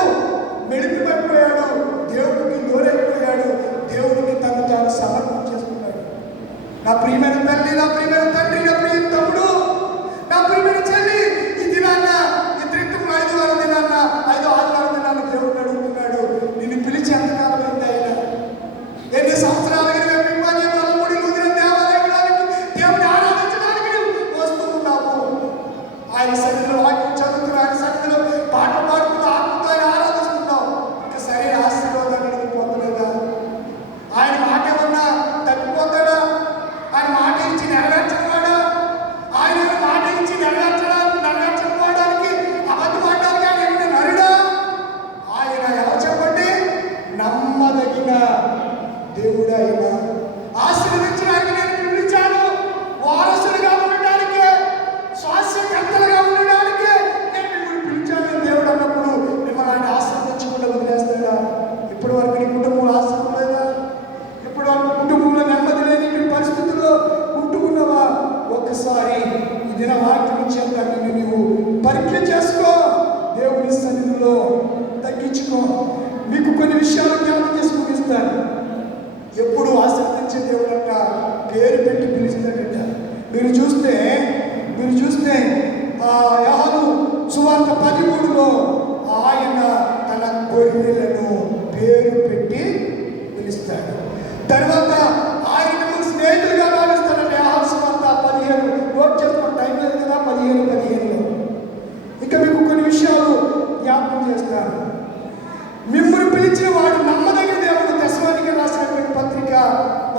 మెడిపిపోయాడు, దేవుడికి దూరైపోయాడు, దేవుడికి తను తాను సమర్పణ చేసుకున్నాడు. నా ప్రియమైన తల్లి, నా ప్రియమైన తండ్రి, నా ప్రియ తమ్ముడు, నా ప్రియమైన చెల్లి, ఈ దినాన్న ఇద్దరిద్దరు 5 దినాన్న 5 ఆదివారం దినాన్న దేవుడు అడుగుతున్నాడు, నిన్ను పిలిచి ఎంతకాలం అయింది ఆయన? ఎన్ని సంవత్సరాలు దేవుని ఆరాధించడానికి వస్తూ ఉన్నాము. ఆయన సన్నిధిలో వాక్యం చదువుతున్నా, ఆయన సన్నిధిలో పాట పాడుతున్నా, ఆత్మతో ఆయన ఆరాధిస్తున్నాం. ఇంకా సరైన ఆశీర్వాదాన్ని నువ్వు పొందలేదా? ఆయన మాట ఏమన్నా తప్పిపోతాడా? ఆయన మాట ఇచ్చి నెరవేర్చవాడా? ఆయన మాట ఇచ్చి నెరవేర్చకపోవడానికి అబద్ధం ఆడడానికి ఆయన ఏమైనా నరుడా? ఆయన ఎవరు చెప్పండి? నమ్మదగిన దేవుడు ఆయన. ఆశీర్వదించడానికి నేను పిలిచాను, వారసులుగా ఉండడానికి, శ్వాసకర్తలుగా ఉండడానికి నేను మిమ్మల్ని పిలిచాను దేవుడు అన్నప్పుడు మిమ్మల్ని ఆయన ఆశీర్వదించకుండా వదిలేస్తాడా? ఇప్పటి వరకు నీ కుటుంబం ఆశీర్వలేదా? ఇప్పటి వరకు కుటుంబంలో నెమ్మది లేని పరిస్థితుల్లో ఉంటున్నావా? ఒక్కసారి ఈ దిన వాక్యం ఇచ్చేదాన్ని నీవు పరీక్ష చేసుకో, దేవుని సన్నిధిలో తగ్గించుకో. మీకు కొన్ని విషయాలు జ్ఞాపకం చేసి ముగిస్తాను. ఎప్పుడు ఆశీర్వదించే దేవుడు అంట పేరు పెట్టి పిలిచినట్ట. మీరు చూస్తే యోహాను సువార్త 13లో ఆయన తన గొర్రెలను పేరు పెట్టి పిలుస్తాడు. తర్వాత ఆయన మిమ్మల్ని స్నేహితులుగా భావిస్తాడంటే యోహాను సువార్త 15 నోట్ చేసుకున్న టైం లేదు కదా, 15:15లో ఇంకా మీకు కొన్ని విషయాలు జ్ఞాపకం చేస్తాను. మిమ్మల్ని పిలిచిన వాడు నమ్మదగిన దేవుడు. తెస్సలోనికీ రాసినటువంటి పత్రిక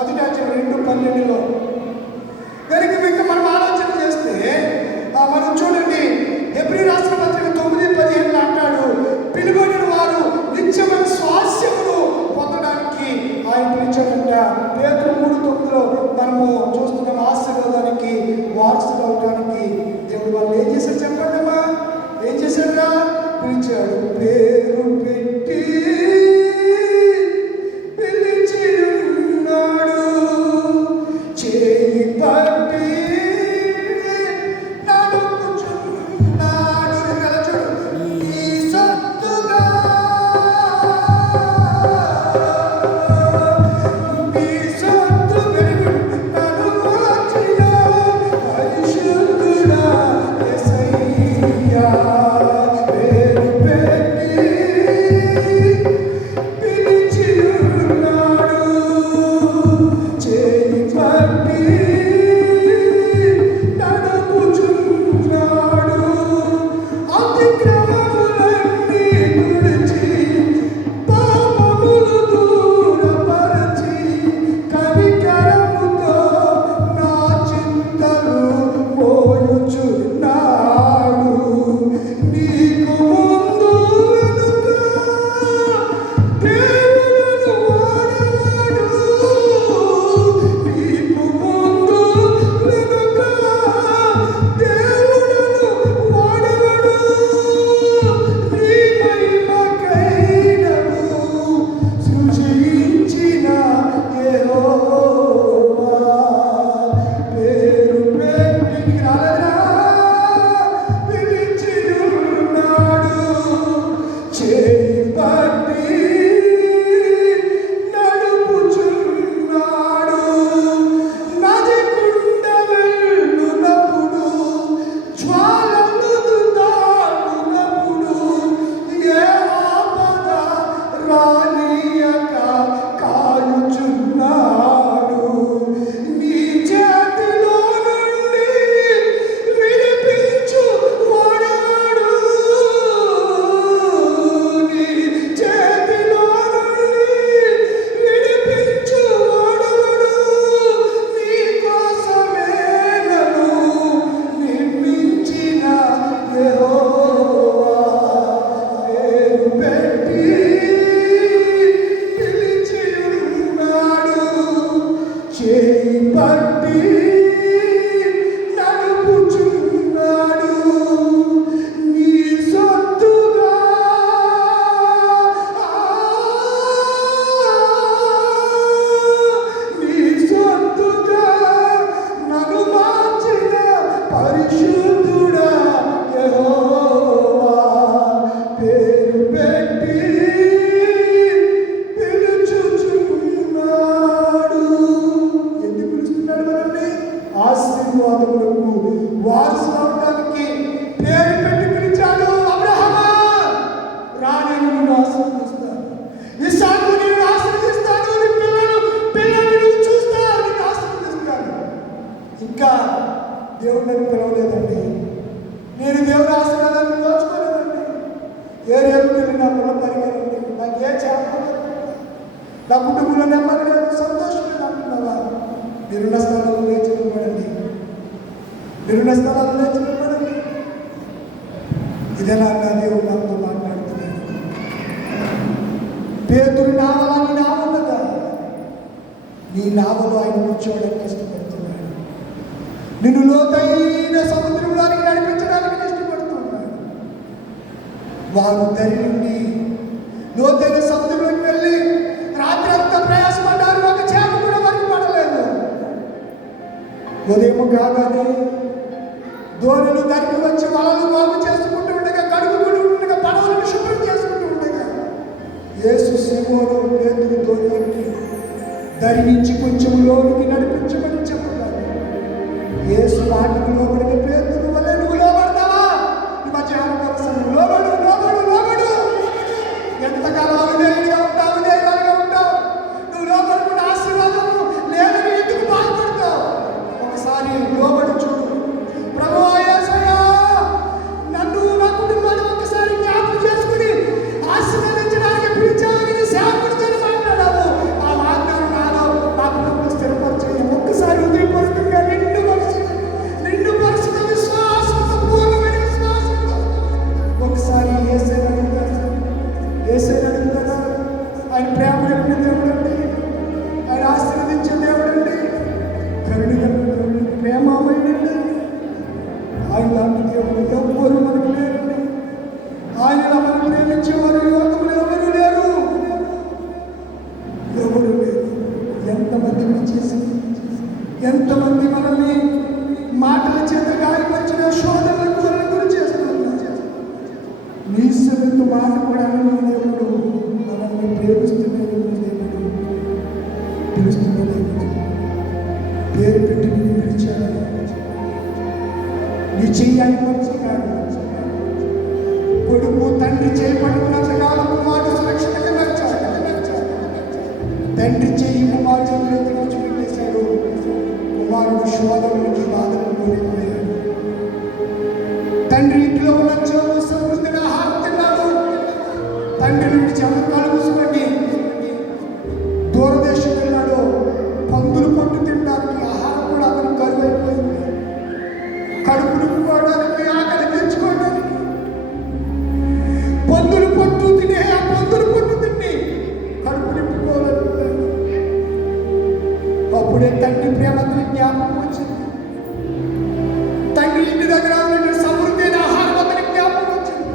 1:2-12లో. కనుక ఇంకా మనం ఆలోచన చేస్తే మనం చూడండి, హెబ్రీ రాసిన పత్రిక 9:15 అంటాడు, పిలువబడిన వారు నిత్యమైన స్వాస్యమును పొందడానికి ఆయన పిలిచాడంట. పేతురు 3:9లో మనము చూస్తున్నాం, ఆశీర్వాదానికి వారసులు అవడానికి దేవుడు వాళ్ళు ఏం చేశారు చెప్పండి అమ్మా? ఏం చేశాడురా? పిలిచాడు, పేరు పెట్టి పిలిచి ఉన్నాడు, చేయి పట్టి నడుపుచున్నాడు. చూడు, ఈ సత్తుగా ఈ సత్తు వెలుగు నన్ను మార్చిన పరిశుద్ధుడా యేసయ్యా. నా కుటుంబంలో నెమ్మది లేదు, సంతోషం లేదు అంటున్నావా? మీరున్న స్థలాల్లో లేచి నిలబడండి. మీరున్న స్థలాల్లో లేచి నిలబడండి. ఇదే నా దేవుడు నాతో మాట్లాడుతున్నాడు. పేతురు నావలా నీ నావ ఉన్నదా? నీ నావలో ఆయన కూర్చోవడానికి కష్టపడుతున్నాడు. నిన్ను లోతైన సముద్రంలోనికి నడిపించడానికి ఇష్టపడుతున్నాడు. వారు దరి నుండి లోతైన సముద్రంలోకి వెళ్ళి రాత్రి అంతా ప్రయాసపడ్డారు. ఒక చేప కూడా వారికి పడలేదు. ఉదయం కాగానే దోణులు దరికి వచ్చి వలలు బాగు చేసుకుంటూ ఉండగా, కడుగుకుంటూ ఉండగా, పడవలను శుభ్రం చేసుకుంటూ ఉండగా యేసు సీమోను పేతురు దోణికి దరి నుంచి కొంచెం లోనికి నడిపించమని చెప్పారు. యేసు మాటకు లోబడిన పేతురు వల్ల నువ్వు లోబడతావా? ఈ మధ్యాహ్నం కోసం లోబడు, లోబడు, లోబడు. ఎంతకాలం అవిధేయుడిగా ఉంటావు, అవిధేయురాలుగా ఉంటావు. నువ్వు లోబడుకున్న ఆశీర్వాదం లేదని ఎందుకు బాధపడతావు? ఒకసారి లోబడి చూడు. ప్రభువా యేసయ్యా, నన్ను నా కుటుంబాన్ని ఒకసారి జ్ఞాపకం చేసుకుని ఆశీర్వదించడానికి పిలిచావని నీ సేవకుడితో మాట్లాడావు. ఆ వాగ్దానం నాలో నా కుటుంబం స్థిరపరచని ఒక్కసారి హృదయపూర్వకంగా నిండు మనసుతో విశ్వాసంతో, పూర్ణమైన విశ్వాసంతో ఒకసారి యేసయ్యను అడుగుతారా? ఆయన ప్రేమ కలిగిన దేవుడు అండి. ఆయన ఆశీర్వదించే దేవుడు అండి. కరుణ కలిగిన దేవుడు, ప్రేమమయుడండి. ఆయన లాంటి దేవుడు ఎవ్వరు మనకు లేరండి. ఆయన మనల్ని ప్రేమించేవారు లోకంలో ఎవరు లేరు, ఎవరు లేరు. ఎంతమందిని చేసి, ఎంతమంది మనల్ని మాటల చేత గాయపరిచిన శోధనలకు మనల్ని గురి చేస్తున్నారు. నీ సొంత మాట కూడా దేవుడు మనల్ని ప్రేమిస్తున్న దేవుడు, పిలుస్తున్న దేవుడు, పేరు పెట్టి నేను పిలిచాడు. నీ చెయ్యాలి పరిచాడు. కొడుకు తండ్రి చేయబడుతున్నంత కాలం కుమారుడు సురక్షితంగా నడిచాడు. తండ్రి చెయ్యి కుమారు చేతులెత్తి విడిచిపెట్టేశాడు. కుమారుడు శోధనకి బాధలు కోల్పోయాడు. తండ్రి ఇంట్లో ఉన్న చెవు సమృద్ధిగా ఆహారం తిన్నాడు. తండ్రి నుండి చెమకాలు మూసుకొని దూరదేశం వెళ్ళాడు. పందులు పట్టు తినడానికి ఆహారం కూడా అతను కరువైపోయింది. కడుపు నింపుకోవడానికి, ఆకలి తెచ్చుకోవడానికి పందులు పట్టు తినే ఆ పందులు పట్టు తిని కడుపు నింపుకోవాలనుకున్నాడు. అప్పుడే తండ్రి ప్రేమ జ్ఞాపకం వచ్చింది. తండ్రి ఇంటి దగ్గర సమృద్ధి ఆహారం అతనికి జ్ఞాపకం వచ్చింది.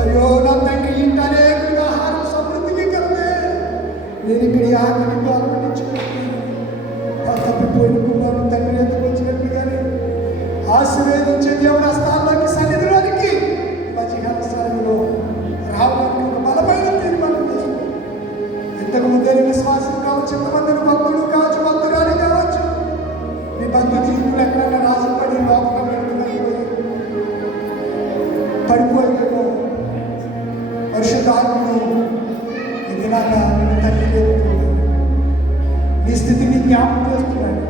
అయ్యో, నా తండ్రి ఇంటి అనేక ఆహారం సమృద్ధికి కలదే, నేను ఇక్కడ ఆకలి తప్పిపోయిన కుమారుడు తండ్రి ఎందుకు వచ్చినట్టుగానే ఆశీర్వదించే దేవుడు ఆ స్థానానికి, సన్నిధిలోనికి మధ్యాహ్న స్థానంలో రావడానికి ఒక బలమైన తీర్మానం చేస్తుంది. ఇంతకు ముందే విశ్వాసం కావచ్చు, ఎంతమందిని భక్తులు కావచ్చు, భక్తురాలు కావచ్చు, నీ భక్తి జీవితంలో ఎక్కడైనా రాజపడి లోపల పడిపోయేమో పరిశుద్ధాత్మను ఎదిలాగా తల్లి లేపుతున్నాడు. నీ స్థితిని జ్ఞాపకం చేస్తున్నాడు.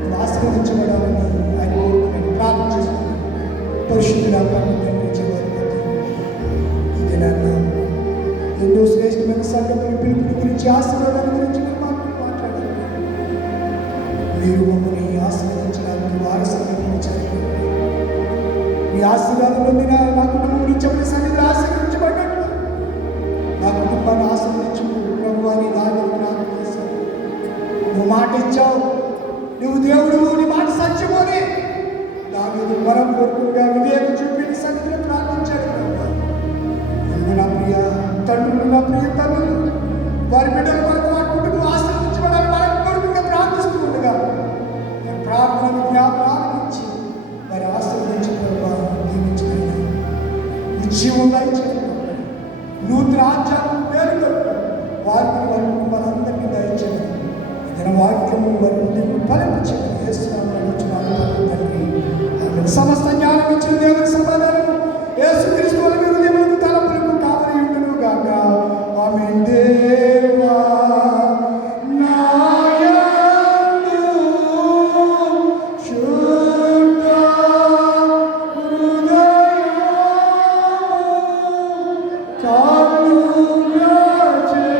నువ్వు ఆశీర్వదించబడాలని ఆయన కోరుకున్నాడు, ప్రార్థన చేస్తున్నాడు. పరిశుద్ధుడా ఇది నాన్న ఎన్నో శ్రేష్టమైన సంఘటనల పిలుపుని గురించి, ఆశీర్వాదాల గురించి నేను మాట్లాడాను. మీరు మమ్మల్ని ఆశీర్వదించడానికి వారసత్వం ఇచ్చారు. మీ ఆశీర్వాదంలో నా కుటుంబం గురించి చెప్పిన సన్నిధి ఆశీర్వదించబడ్డాడు. నా కుటుంబాన్ని ఆశీర్వదించు ప్రభు అని దాని ప్రార్థన చేశాను. నువ్వు మాట ఇచ్చావు, నువ్వు దేవుడు, నీ మాట సత్యమోని దాని వరం కోరుకుగా వివేక చూపి సన్నిధిని ప్రార్థించాడు. నా ప్రియ తండ్రులు, నా ప్రియ తల్లులు, వారి బిడ్డల వరకు వారి కుటుంబం ఆశీర్వదించబడాలని వారి కోరికగా ప్రార్థిస్తూ ఉండగా నేను ప్రార్థన జ్ఞాపకాలను ఇచ్చి వారి ఆశీర్వదించిన దీవించిన నిశ్చయం దయచేయండి. నూతన ఆధ్యాత్మిక పేరు వారికి వారి కుటుంబాలందరికీ దయచేయండి. తన వాక్యము వారి ఫలించండి. సమస్త జ్ఞానం ఇచ్చిన దేవుని సమాధానం యేసుక్రీస్తు వారి హృదయములకు తలపులకు కావలి ఉండును గాక. ఆమేన్. దేవా నాయందు శుద్ధ హృదయము కలుగజేయుము.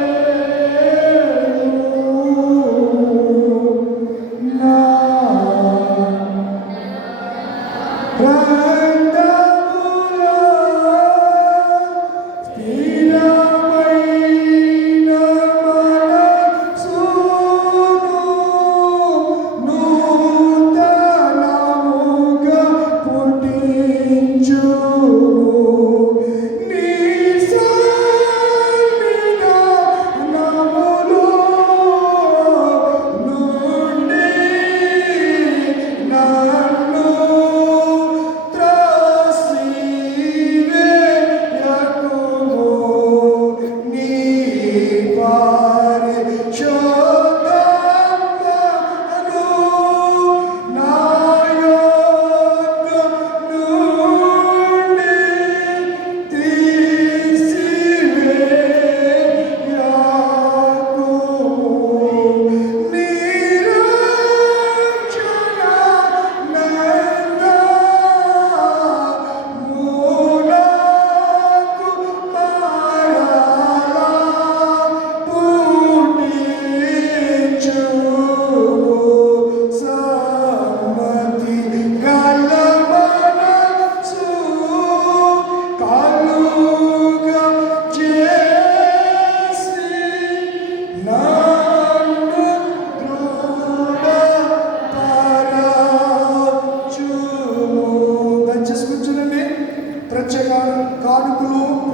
ప్రత్యేక కానుకలు